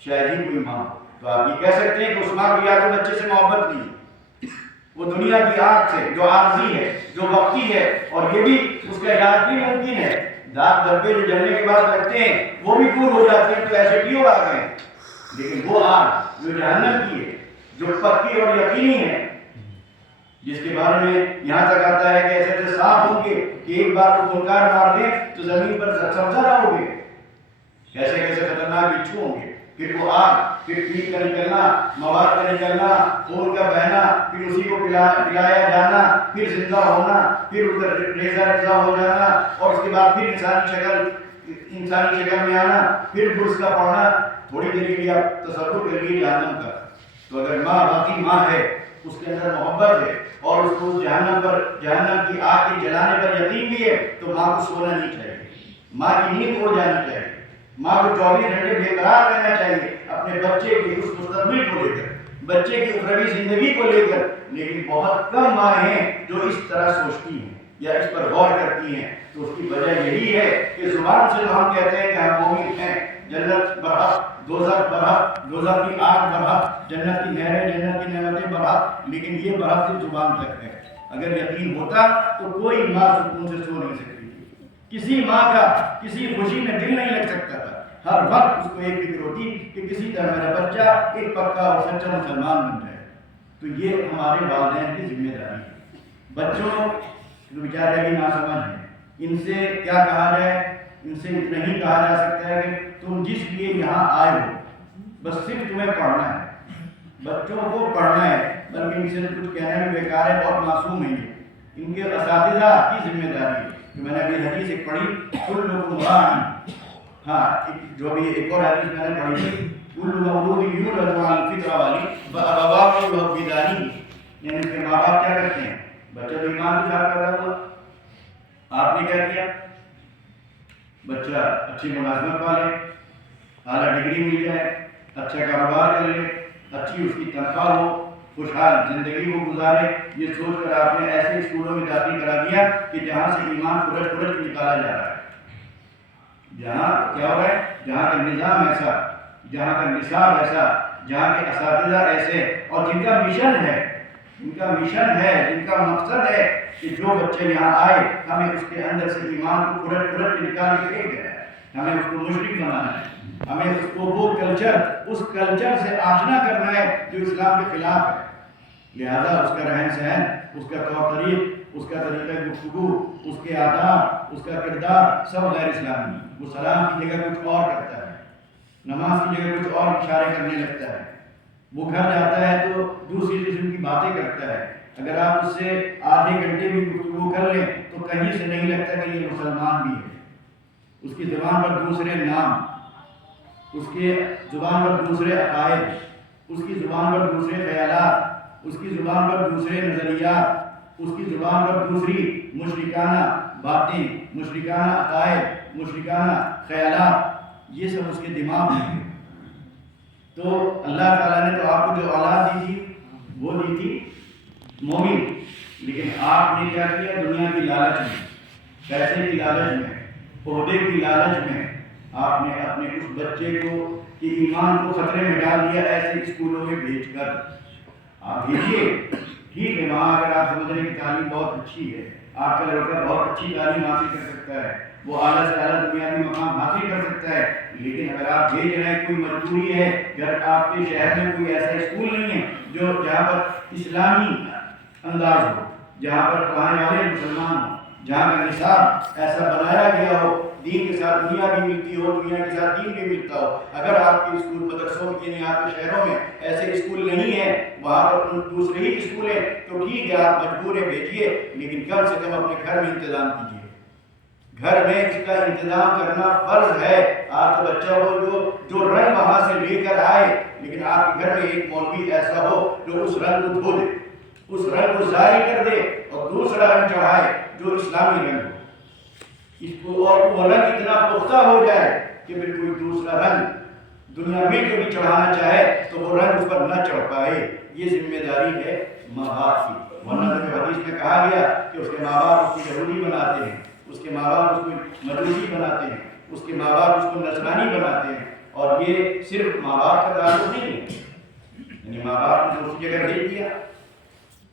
شاید ہی کوئی ماں. تو آپ یہ کہہ سکتے ہیں کہ اس ماں کو یا تو بچے سے محبت نہیں، وہ دنیا کی آگ سے جو عارضی ہے، جو وقتی ہے، اور یہ بھی اس کا علاج بھی ممکن ہے. داغ دھبے جو جلنے کے بعد لگتے ہیں وہ بھی دور ہو جاتے ہیں، تو ایسے کیوں آ گئے. لیکن وہ آگ جو جہنم کی ہے، جو پکی اور یقینی ہے، جس کے بارے میں یہاں تک آتا ہے کہ ایسے ایسے سانپ ہوں گے کہ ایک بار کو پھنکار مار دیں تو زمین پر سبزہ نہ ہوگے، کیسے کیسے خطرناک بچھو ہوں گے، پھر وہ آگ، پھر پیٹ کا نکلنا، مواد کا نکلنا، خون کا بہنا، پھر اسی کو پلایا جانا، پھر زندہ ہونا، پھر ریزہ ریزہ ہو جانا، اور اس کے بعد پھر انسانی شکل میں آنا، پھر برس کا پڑھنا۔ تھوڑی دیر کے لیے آپ تصور کریے جہنم کا۔ تو اگر ماں باقی ماں ہے، اس کے اندر محبت ہے اور اس کو جہنم کی آگ کے جلانے پر یقین بھی ہے، تو ماں کو سونا نہیں چاہیے، ماں کی نیند اڑ جانی چاہیے، ماں کو 24 گھنٹے بے قرار رہنا چاہیے اپنے بچے کے اس مستقبل کو لے کر، بچے کی اخروی زندگی کو لے کر۔ لیکن بہت کم ماں ہیں جو اس طرح سوچتی ہیں یا اس پر غور کرتی ہیں۔ تو اس کی وجہ یہی ہے کہ زبان سے تو ہم کہتے ہیں کہ ہم مومن ہیں، جنت برحق، دوزخ برحق، دوزخ کی آگ برحق، جنت کی نہریں، جنت کی نعمتیں برحق، لیکن یہ برحق صرف زبان تک ہے۔ اگر یقین ہوتا تو کوئی ماں سکون سے سو نہیں سکتی تھی، کسی ماں کا کسی خوشی میں دل نہیں لگ سکتا تھا، ہر وقت اس کو ایک فکر ہوتی کہ کسی طرح میرا بچہ ایک پکا اور سچا مسلمان بن جائے۔ تو یہ ہمارے والدین کی ذمہ داری ہے۔ بچوں جو بیچارے بھی ناسمجھ ہیں، ان سے کیا کہا جائے؟ ان سے اتنا ہی کہا جا سکتا ہے کہ تم جس لیے یہاں آئے ہو بس صرف تمہیں پڑھنا ہے، بچوں کو پڑھنا ہے، بلکہ ان سے کچھ کہنا بھی بیکار ہے، بہت معصوم ہے یہ۔ ان کے اساتذہ کی ذمہ داری ہے کہ میں نے ابھی حدیث ایک پڑھی، کلکم راعٍ، ہاں جو بھی ایک اور حدیث میں نے پڑھی تھی، کل مولود یولد علی الفطرہ والی وابواه یہودانہ، یعنی اس کے ماں باپ کیا کرتے ہیں؟ بچہ تو ایمان کے ساتھ پیدا ہوا، آپ نے کیا کیا؟ بچہ اچھی ملازمت پا لے، اعلیٰ ڈگری مل جائے، اچھا کاروبار کر لے، اچھی اس کی تنخواہ ہو، خوشحال زندگی کو گزارے، یہ سوچ کر آپ نے ایسے اسکولوں میں داخل کرا دیا کہ جہاں سے ایمان کھرچ کھرچ نکالا جا رہا ہے، جہاں کیا ہو رہا ہے، جہاں کا نظام ایسا، جہاں کا نصاب ایسا، جہاں کے اساتذہ ایسے، اور جن کا مشن ہے، جن کا مقصد ہے کہ جو بچے یہاں آئے ہمیں اس کے اندر سے ایمان کو کھرچ کھرچ کے نکال کے پھینک دینا ہے، ہمیں اس کو مشرک بنانا ہے، ہمیں اس کو وہ اس کلچر سے آشنا کرنا ہے جو اسلام کے خلاف ہے۔ لہذا اس کا رہن سہن، اس کا طور طریق، اس کا طریقہ گفتگو، اس کے آداب، اس کا کردار سب غیر اسلامی ہے۔ وہ سلام کی جگہ کچھ اور کرتا ہے، نماز کی جگہ کچھ اور اشارے کرنے لگتا ہے، وہ گھر جاتا ہے تو دوسری قسم کی باتیں کرتا ہے۔ اگر آپ اس سے آدھے گھنٹے بھی گفتگو کر لیں تو کہیں سے نہیں لگتا کہ یہ مسلمان بھی ہے۔ اس کی زبان پر دوسرے نام، اس کی زبان پر دوسرے عقائد، اس کی زبان پر دوسرے خیالات، اس کی زبان پر دوسرے نظریات، اس کی زبان پر دوسری مشرکانہ باتیں، مشرکانہ عقائد، مشرکانہ خیالات، یہ سب اس کے دماغ میں ہے۔ تو اللہ تعالیٰ نے تو آپ کو جو اولاد دی تھی وہ دی تھی مومن، لیکن آپ نے کیا کیا؟ دنیا کی لالچ میں، پیسے کی لالچ میں، عہدے کی لالچ میں آپ نے اپنے اس بچے کو کہ ایمان کو خطرے میں ڈال دیا ایسے اسکولوں میں بھیج کر۔ آپ بھیجیے، ٹھیک ہے، وہاں اگر آپ سمجھ رہے ہیں کہ تعلیم بہت اچھی ہے، آپ کا لڑکا بہت اچھی تعلیم حاصل کر سکتا ہے، وہ اعلیٰ سے اعلیٰ دنیاوی مقام حاصل کر سکتا ہے، لیکن اگر آپ بھیج رہے ہیں، کوئی مجبوری ہے، اگر آپ کے شہر میں کوئی ایسا اسکول نہیں ہے جہاں پر اسلامی انداز ہو، جہاں پر پڑھانے والے مسلمان ہوں، جہاں کا نصاب ایسا بنایا گیا ہو، دین کے ساتھ دنیا بھی ملتی ہو، دنیا کے ساتھ دین بھی ملتا ہو، اگر آپ کے اسکول مدرسوں یعنی آپ کے شہروں میں ایسے اسکول نہیں ہیں، وہاں پر دوسرے ہی اسکول ہیں، تو ٹھیک ہے آپ مجبور ہیں بھیجیے، لیکن کم سے کم اپنے گھر میں انتظام کیجیے۔ گھر میں اس کا انتظام کرنا فرض ہے۔ آپ کا بچہ ہو جو رنگ وہاں سے لے کر آئے، لیکن آپ کے گھر میں ایک مولوی ایسا ہو جو اس رنگ کو دھو دے، اس رنگ کو ضائع کر دے اور دوسرا رنگ چڑھائے جو اسلامی رنگ ہو، اس کو، اور وہ رنگ اتنا پختہ ہو جائے کہ پھر کوئی دوسرا رنگ دنیا میں جو بھی چڑھانا چاہے تو وہ رنگ اس پر نہ چڑھ پائے۔ یہ ذمہ داری ہے ماں باپ کی، ورنہ تو حدیث میں کہا گیا کہ اس کے ماں باپ اس کو یہودی بناتے ہیں، اس کے ماں باپ اس کو مجوسی بناتے ہیں، اس کے ماں باپ اس کو نصرانی بناتے ہیں، اور یہ صرف ماں باپ کا تعلق نہیں ہے، یعنی ماں باپ نے دوسری جگہ بھیج دیا،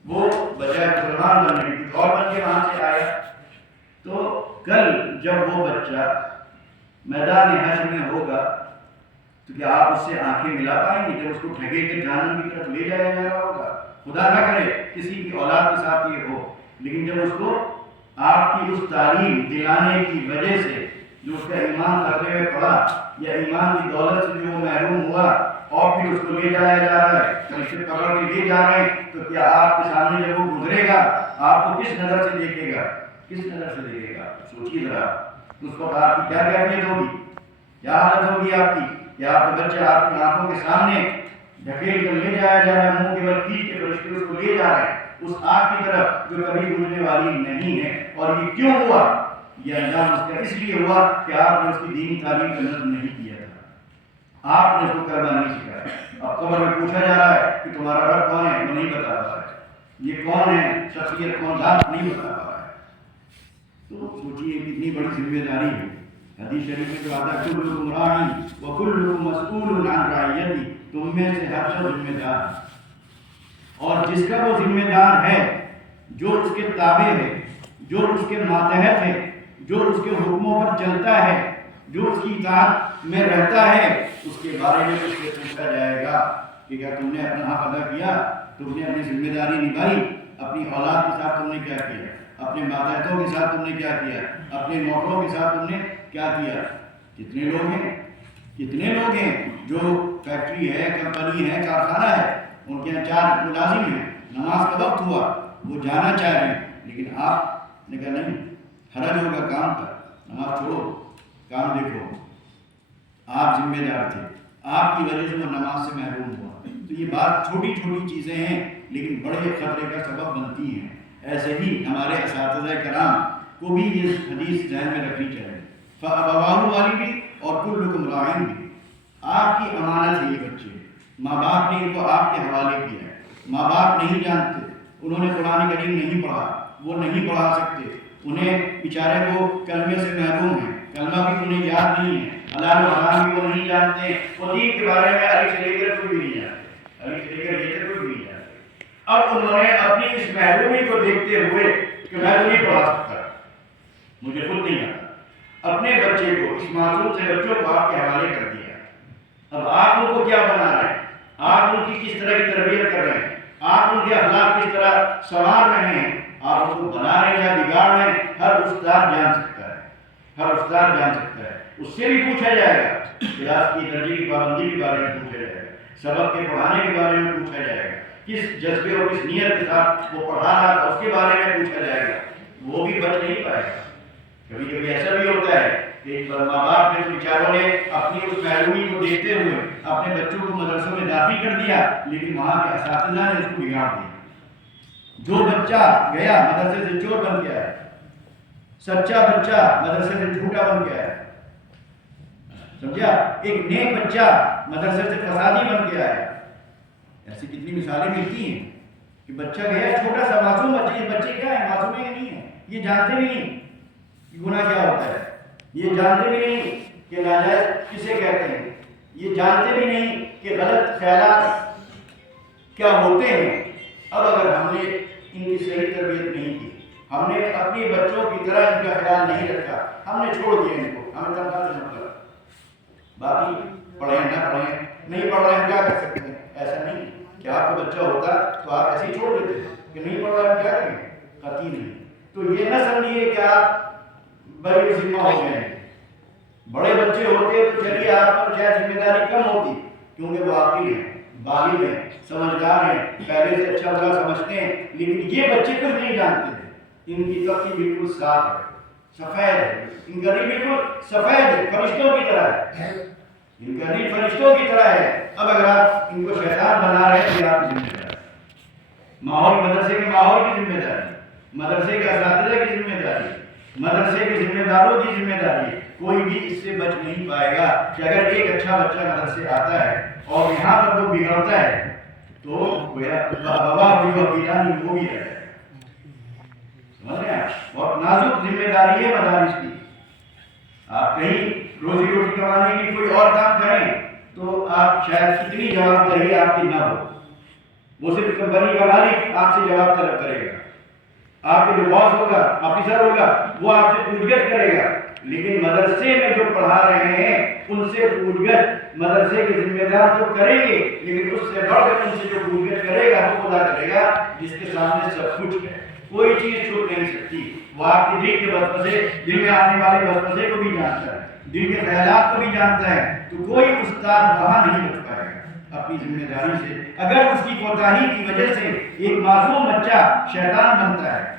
وہ بجائے مسلمان بننے کی اور بن کے وہاں سے آیا، تو کل جب وہ بچہ میدان حشر میں ہوگا تو کیا آپ اس سے آنکھیں ملا پائیں گے جب اس کو ٹھگے کے جہنم کی طرف لے جایا جا رہا ہوگا؟ خدا نہ کرے کسی کی اولاد کے ساتھ یہ ہو، لیکن جب اس کو آپ کی اس تعلیم دلانے کی وجہ سے جو اس کا ایمان کرتے ہوئے پڑا یا ایمان کی دولت سے جو محروم ہوا اور پھر اس کو لے جایا جا رہا ہے، فرشتے پکڑ کے لے جا رہے ہیں، تو کیا آپ کے سامنے جب وہ گزرے گا آپ کو کس نظر سے دیکھے گا؟ کس نظر سے دیکھے گا؟ سوچیے ذرا، اس کو آپ کی کیا کیفیت ہوگی، کیا حالت ہوگی آپ کی؟ کیا آپ کا بچہ آپ کی آنکھوں کے سامنے ڈھکیل کر لے جایا جا رہا ہے، منہ کے بل کھینچ کے فرشتے اس کو لے جا رہے ہیں اس آگ کی طرف جو کبھی گزرنے والی نہیں ہے؟ اور یہ کیوں ہوا؟ یہ انجام اس کا اس لیے ہوا کہ آپ نے اس کی دینی تعلیم کا نظر نہیں کیا تھا، آپ نے اس کو کلمہ نہیں سکھایا۔ اب قبر میں پوچھا جا رہا ہے کہ تمہارا رب کون ہے؟ وہ نہیں بتا رہا ہے، یہ کون ہے شخصیت، کون ذات، نہیں بتا رہا ہے۔ تو سوچیے کتنی بڑی ذمہ داری ہے۔ حدیث شریف میں جو آتا ہے کلکم راع وکلکم مسئول عن رعیتہ، تم میں سے ہر شخص ذمہ دار ہے، اور جس کا وہ ذمہ دار ہے جو اس کے تابع ہے، جو اس کے ماتحت ہے، جو اس کے حکموں پر چلتا ہے، جو اس کی اطاعت میں رہتا ہے، اس کے بارے میں اس سے پوچھا جائے گا کہ کیا تم نے اپنا حق ادا کیا، تم نے اپنی ذمہ داری نبھائی، اپنی اولاد کے ساتھ تم نے کیا کیا، اپنے ماتحتوں کے ساتھ تم نے کیا کیا، اپنے نوکروں کے ساتھ تم نے کیا کیا۔ کتنے لوگ ہیں جو فیکٹری ہے، کمپنی ہے، کارخانہ ہے، ان کے یہاں 4 ملازم ہیں، نماز کا وقت ہوا وہ جانا چاہ رہے ہیں، لیکن آپ نے کہا نہیں، حرج ہوگا کام کا، نماز چھوڑو، کام دیکھو۔ آپ ذمہ دار تھے، آپ کی وجہ سے وہ نماز سے محروم ہوا۔ تو یہ بات چھوٹی چھوٹی چیزیں ہیں لیکن بڑے خطرے کا سبب بنتی ہیں۔ ایسے ہی ہمارے اساتذہ کرام کو بھی یہ حدیث ذہن میں رکھنی چاہیے، فَأَبَوَاهُ والی بھی اور كُلُّكُمْ رَاعٍ بھی۔ آپ کی امانت ہے یہ بچے، ماں باپ نے ان کو آپ کے حوالے کیا ہے، ماں باپ نہیں جانتے، انہوں نے قرآن کریم نہیں پڑھا، وہ نہیں پڑھا سکتے، انہیں بیچارے کو کلمے سے محروم ہیں، کلمہ بھی انہیں یاد نہیں ہے، حلال و حرام بھی وہ نہیں جانتے، وہ دین کے بارے میں علی سے لے کر کوئی بھی نہیں جانتے، علی سے لے کر یہ تک کوئی بھی نہیں جانتے۔ اب انہوں نے اپنی اس محرومی کو دیکھتے ہوئے کہ میں تو نہیں پڑھا سکتا، مجھے خود نہیں آتا، اپنے بچے کو، اس معصوم سے بچوں کو آپ کے حوالے کر دیا۔ اب آپ ان کو کیا بنا رہے ہیں، آپ ان کی کس طرح کی تربیت کر رہے ہیں، آپ ان کے اخلاق کس طرح سنوار رہے ہیں، آپ ان کو بنا رہے ہیں یا بگاڑ رہے ہیں، ہر استاد جان سکتا ہے، ہر استاد جان سکتا ہے۔ اس سے بھی پوچھا جائے گا، کلاس کی درجے کی پابندی کے بارے میں پوچھا جائے گا، سبق کے پڑھانے کے بارے میں پوچھا جائے گا، کس جذبے اور کس نیت کے ساتھ وہ پڑھا رہا تھا اس کے بارے میں پوچھا جائے گا، وہ بھی بچ نہیں پائے گا۔ کبھی کبھی ایسا بھی ہوتا ہے کہ ماں باپ نے بیچاروں نے اپنی اس محرومی کو دیکھتے ہوئے اپنے بچوں کو مدرسوں میں داخل کر دیا، لیکن وہاں کے اساتذہ نے اس کو بگاڑ دیا۔ جو بچہ گیا مدرسے سے چور بن کے آیا، سچا بچہ مدرسے سے جھوٹا بن کے آیا، سمجھا، ایک نیک بچہ مدرسے سے فسادی بن کے آیا۔ ایسی کتنی مثالیں ملتی ہیں کہ بچہ گیا چھوٹا سا معصوم بچہ، یہ بچے کیا ہے، معصوم ہے نہیں ہے، یہ جانتے بھی نہیں کہ گناہ کیا ہوتا ہے، یہ جانتے بھی نہیں کہ ناجائز کسے کہتے ہیں، یہ جانتے بھی نہیں کہ غلط خیالات کیا ہوتے ہیں۔ اب اگر ہم نے ان کی صحیح تربیت نہیں کی، ہم نے اپنے بچوں کی طرح ان کا خیال نہیں رکھا، ہم نے چھوڑ دیا ان کو، ہمیں تنخواہ سے مطلب، باقی پڑھیں نہ پڑھیں، نہیں پڑھ رہے ہیں کیا کر سکتے ہیں، ایسا نہیں کہ آپ کا بچہ ہوتا تو آپ ایسے ہی چھوڑ دیتے کہ نہیں پڑھ رہا ہے کیا کریں، قطعی نہیں۔ تو یہ نہ سمجھیے کہ آپ بڑے ذمہ ہو گئے ہیں، بڑے بچے ہوتے تو چلیے آپ پر شاید ذمہ داری کم ہوتی، کیونکہ وہ عاقل ہیں، بالغ ہیں، سمجھدار ہیں، پہلے سے اچھا برا سمجھتے ہیں، لیکن یہ بچے کچھ نہیں جانتے ہیں، ان کی تختی بالکل صاف ہے، سفید ہے، ان کا دل بالکل سفید ہے، فرشتوں کی طرح ہے، ان کا دل فرشتوں کی طرح ہے۔ اب اگر آپ ان کو شیطان بنا رہے ہیں تو آپ ذمہ دار، ماحول، مدرسے کے ماحول کی ذمہ داری، مدرسے کے اساتذہ کی ذمہ داری، مدرسے کے ذمہ داروں کی ذمہ داری ہے۔ کوئی بھی اس سے بچ نہیں پائے گا کہ اگر ایک اچھا بچہ مدرسے آتا ہے اور یہاں پر وہ بگڑتا ہے تو بابا ہوئی وکیلان وہ بھی ہے، سمجھ رہے ہیں؟ بہت نازک ذمہ داری ہے مدارس کی۔ آپ کہیں روزی روٹی کمانے کی کوئی اور کام کریں تو آپ شاید اتنی جواب دہی آپ کی نہ ہو، وہ صرف کمپنی کا مالک آپ سے جواب طلب کرے گا، آپ کے جو باس ہوگا، آفیسر ہوگا، وہ آپ سے پوچھ گچھ کرے گا، لیکن مدرسے میں جو پڑھا رہے ہیں ان سے پوچھ گچھ مدرسے کے ذمہ دار تو کریں گے، لیکن اس سے بڑھ کر ان سے جو پوچھ گچھ کرے گا وہ خدا کرے گا جس کے سامنے سب کچھ ہے۔ کوئی چیز چھپ نہیں سکتی. وہ آپ کے دل کے وسوسے، دل میں آنے والے وسوسے کو بھی جانتا ہے، دل کے خیالات کو بھی جانتا ہے. تو کوئی استاد وہاں نہیں بچ پائے گا اپنی ذمہ داری سے. اگر اس کی کوتاہی کی وجہ سے ایک معصوم بچہ شیطان بنتا ہے،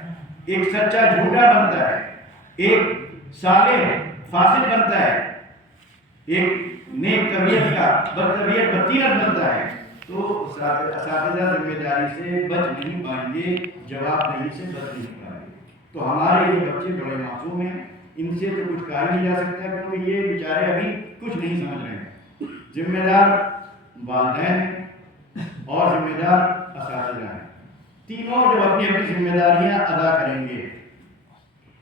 ایک سچا جھوٹا بنتا ہے، ایک صالح فاسق بنتا ہے، ایک نیک طبیعت کا بد طبیعت بدتینت بنتا ہے، تو اساتذہ ذمہ داری سے بچ نہیں پائیں گے، جواب دہی سے بچ نہیں پائیں گے. تو ہمارے یہ بچے بڑے معصوم ہیں، ان سے تو کچھ کہا نہیں جا سکتا کیونکہ یہ بیچارے ابھی کچھ نہیں سمجھ رہے ہیں. ذمہ دار والدین ہیں اور ذمہ دار اساتذہ ہیں. تینوں جب اپنی اپنی ذمہ داریاں ادا کریں گے.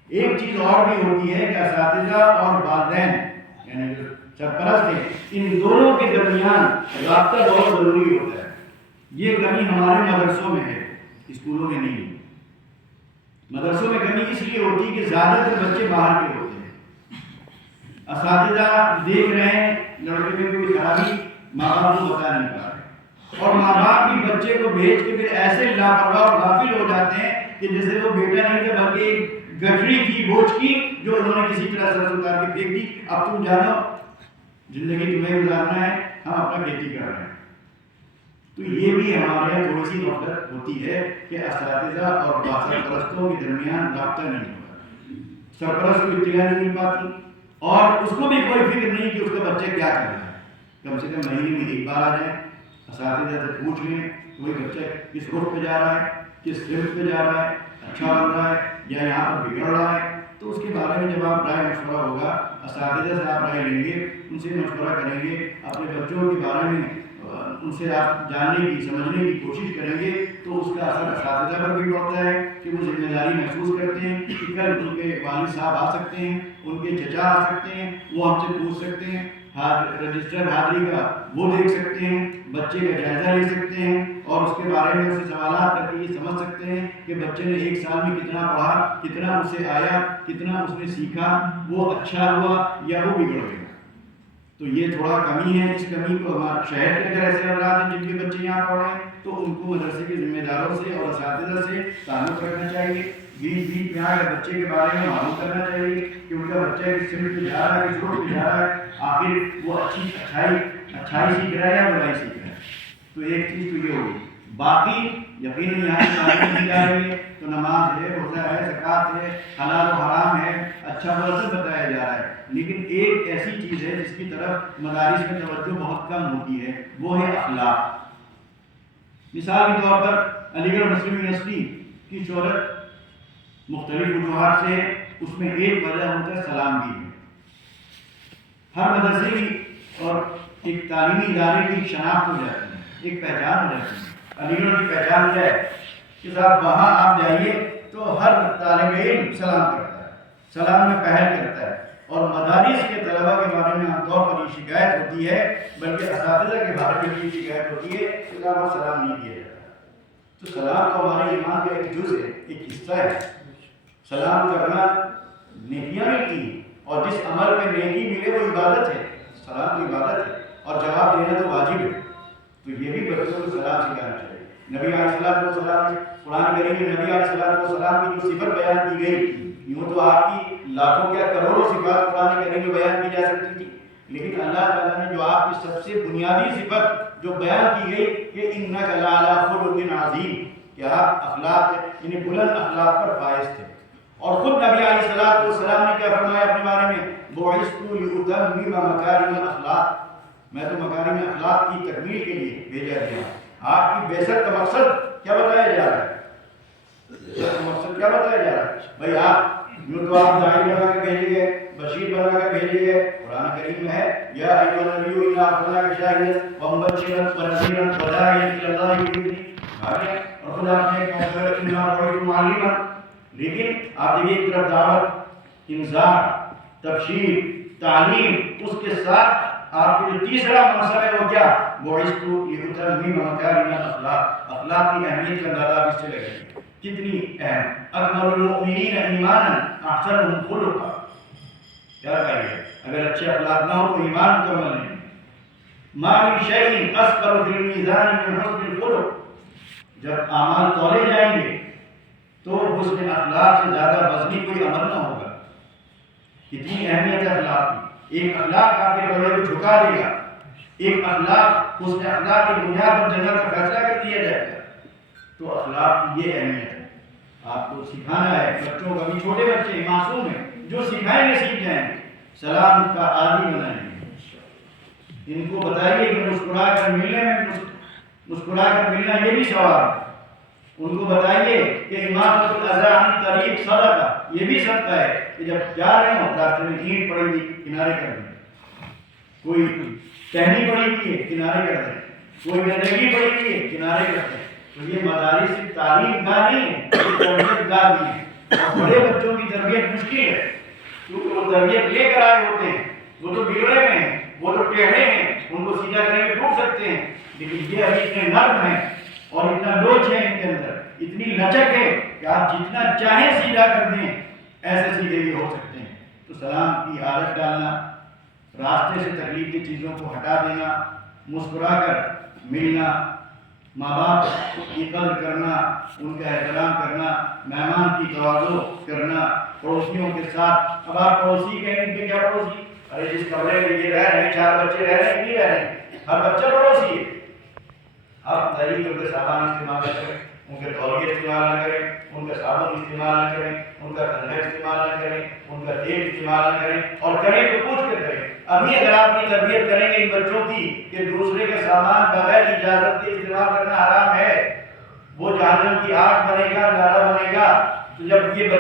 ایک چیز اور بھی ہوتی ہے کہ اساتذہ اور والدین یعنی جو سرپرست ہیں، ان دونوں کے درمیان رابطہ بہت ضروری ہوتا ہے. یہ کمی ہمارے مدرسوں میں ہے، اسکولوں میں نہیں. مدرسوں میں کمی اس لیے ہوتی ہے کہ زیادہ تر بچے باہر کے ہوتے ہیں. اساتذہ دیکھ رہے ہیں لڑکے میں کوئی خرابی، ماں باپ کو بتا نہیں پا رہے، اور ماں باپ بھی بچے کو بھیج کے پھر ایسے لاپرواہ اور غافل ہو جاتے ہیں کہ جیسے وہ بیٹا نہیں تھا بلکہ گٹھڑی تھی بوجھ کی جو انہوں نے کسی طرح سر اتار کے پھینک دی. اب تم جانو زندگی تمہیں گزارنا ہے، ہم اپنا کھیتی کر رہے ہیں. تو یہ بھی ہمارے یہاں تھوڑی سی غفلت ہوتی ہے کہ اساتذہ اور سرپرستوں کے درمیان رابطہ نہیں ہوتا. سرپرست کو اطلاع نہیں مل پاتی اور اس کو بھی کوئی فکر نہیں کہ اس کا بچہ کیا کر رہا ہے. کم سے کم مہینے میں ایک بار آ جائیں، اساتذہ سے پوچھ لیں کوئی بچہ کس رخ پہ جا رہا ہے، کس سمت پہ جا رہا ہے، اچھا بن رہا ہے یا یہاں پر بگڑ رہا ہے. تو اس کے بارے میں جب آپ رائے مشورہ ہوگا، اساتذہ سے آپ رائے لیں گے، ان سے مشورہ کریں گے، اپنے بچوں کے بارے میں ان سے آپ جاننے کی سمجھنے کی کوشش کریں گے، تو اس کا اثر اساتذہ پر بھی پڑتا ہے کہ وہ ذمہ داری محسوس کرتے ہیں کہ کل ان کے والد صاحب آ سکتے ہیں، ان کے چچا آ سکتے ہیں، وہ ہم سے پوچھ سکتے ہیں، رجسٹر حاضری کا وہ دیکھ سکتے ہیں، بچے کا جائزہ لے سکتے ہیں اور اس کے بارے میں اس سے سوالات کر کے یہ سمجھ سکتے ہیں کہ بچے نے ایک سال میں کتنا پڑھا، کتنا اسے آیا، کتنا اس نے سیکھا، وہ اچھا ہوا یا وہ بگڑ گیا. تو یہ تھوڑا کمی ہے. اس کمی کو ہمارے شہر کے اگر ایسے افراد ہیں جن کے بچے یہاں پڑھ رہے ہیں تو ان کو مدرسے کے ذمہ داروں سے اور اساتذہ سے تعلق رکھنا چاہیے. بیچ بیچ میں آ کر بچے کے بارے میں معلوم کرنا چاہیے کہ ان کا بچہ کس سمت پہ جا رہا ہے، کس روٹ پہ جا رہا ہے، آخر وہ اچھائی سیکھ رہا ہے یا برائی سیکھ رہا ہے. تو ایک چیز تو یہ ہوگی. باقی یقیناً یہاں کی تعلیم دی جا رہی ہے تو نماز ہے، روزہ ہے، زکوٰۃ ہے، حلال و حرام ہے، اچھا برا سب بتایا جا رہا ہے. لیکن ایک ایسی چیز ہے جس کی طرف مدارس میں توجہ بہت کم ہوتی ہے، وہ ہے اخلاق. مثال کے طور پر علی گڑھ مسلم یونیورسٹی کی شہرت مختلف وجوہات سے ہے. اس میں ایک وجہ ہوتا ہے سلامگی. ہر مدرسے کی اور ایک تعلیمی ادارے کی شناخت ہو جاتی ہے، ایک پہچان ہو جاتی ہے. علی گڑھ کی پہچان کیا ہے کہ صاحب وہاں آپ جائیے تو ہر طالب علم سلام کرتا ہے، سلام میں پہل کرتا ہے. اور مدارس کے طلباء کے بارے میں عام طور پر یہ شکایت ہوتی ہے، بلکہ اساتذہ کے بارے میں یہ شکایت ہوتی ہے کہ وہاں سلام نہیں دیا جاتا. تو سلام تو ہمارے ایمان کا ایک جز ہے، ایک حصہ ہے. سلام کرنا نیکیاں ملتی ہیں اور جس عمل میں نیکی ملے وہ عبادت ہے. سلام تو عبادت ہے اور جواب دینا تو واجب ہے. تو یہ بھی بچوں کو سلام سکھانا چاہیے. نبی علیہ السلام قرآن کریم میں نبی علیہ السلام کی جو صفت بیان کی گئی، یوں تو آپ کی لاکھوں کیا کروڑوں صفات قرآن کریم میں بیان کی جا سکتی تھی، لیکن اللہ تعالیٰ نے جو آپ کی سب سے بنیادی صفت جو بیان کی گئی کہ انک لعلی خلق عظیم، کہ آپ اخلاق یعنی بلند اخلاق پر فائز تھے. اور خود نبی علیہ السلام نے کیا فرمایا اپنے بارے میں؟ بعثت لأتمم مکارم الاخلاق، میں تو مکارم اخلاق کی تکمیل کے لیے بھیجا گیا. آپ کی بعثت کا مقصد کیا بتایا جا رہا ہے؟ مقصد کیا بتایا جا رہا ہے؟ بھائی آپ یوں تو آپ داعی بنا کر بھیجے گئے، بشیر بنا کر بھیجے گئے. قرآن کریم میں ہے یا ایھا النبی انا ارسلناک شاہدا ومبشرا ونذیرا وداعیا الی اللہ باذنہ. اور خدا نے کہا معلما. لیکن آپ دیکھیے ایک طرف دعوت، انذار، تبشیر، تعلیم، اس کے ساتھ آپ کے جو تیسرا منصب ہے وہ کیا؟ بعثت لأتمم مکارم الاخلاق. اخلاق کی اہمیت کا اندازہ آپ اس سے لگائیے کتنی اہم. اکمل المؤمنین ایمانا احسنهم خلقا. کیا کہیے؟ اگر اچھے اخلاق نہ ہو تو ایمان مکمل نہیں. ما من شیء اثقل فی المیزان من حسن الخلق. جب اعمال تولے جائیں گے تو حسن اخلاق سے زیادہ وزنی کوئی عمل نہ ہوگا. کتنی اہمیت ہے اخلاق کی. ایک اخلاق آپ کے بڑے کو جھکا دے گا. ایک اخلاق حسن اخلاق کی بنیاد پر جنت کا فیصلہ کر دیا جائے گا. تو اخلاق کی یہ اہمیت ہے. آپ کو سکھانا ہے بچوں کو. ابھی چھوٹے بچے معصوم ہیں, جو سکھائیں گے سیکھ جائیں گے. سلام کا عادی بنائیں گے. ان کو بتائیے کہ مسکرا کر ملنا یہ بھی ثواب ہے. ان کو بتائیے کہ امامت الاذى عن طریق صدقہ, یہ بھی صدقہ ہے کہ جب جا رہے ہوں راستے میں اینٹ پڑی ہوئی کنارے کر دیں, کوئی ٹہنی پڑی ہوئی ہے کنارے کر دیں, کوئی گندگی پڑی ہوئی ہے کنارے کر دیں. تو یہ مدارس صرف تعلیم گاہ نہیں ہے, یہ تربیت گاہ بھی ہے. اور بڑے بچوں کی تربیت مشکل ہے کیونکہ وہ تربیت لے کر آئے ہوتے ہیں. وہ تو بگڑے ہوئے ہیں, وہ تو ٹیڑھے ہیں, ان کو سیدھا کریں گے ٹوٹ سکتے ہیں. لیکن یہ ابھی اتنے نرم ہیں اور اتنا لوچ ہے ان کے اندر, اتنی لچک ہے کہ آپ جتنا چاہیں سیدھا کر دیں ایسے سیدھے بھی ہو سکتے ہیں. تو سلام کی عادت ڈالنا, راستے سے تکلیف کی چیزوں کو ہٹا دینا, مسکرا کر ملنا, ماں باپ کی قدر کرنا, ان کا احترام کرنا, مہمان کی تواضع کرنا, پڑوسیوں کے ساتھ. اب آپ پڑوسی کہیں ان کے کیا پڑوسی, ارے جس کمرے میں یہ رہ رہے ہیں 4 بچے رہ رہے ہیں, نہیں رہ رہے ہیں, ہر بچہ پڑوسی ہے. آپ طریقے کے سامان استعمال کریں, ان کے تولیے استعمال نہ کریں, ان کا صابن استعمال نہ کریں, ان کا کنگھا استعمال نہ کریں, ان کا تیل استعمال نہ کریں, اور کریں تو پوچھ کر کریں. ابھی اگر آپ کی تربیت کریں گے ان بچوں کی کہ دوسرے کے سامان بغیر اجازت کے استعمال کرنا حرام ہے, وہ جہنم کی آگ بنے گا, نارا بنے گا. تو جب یہ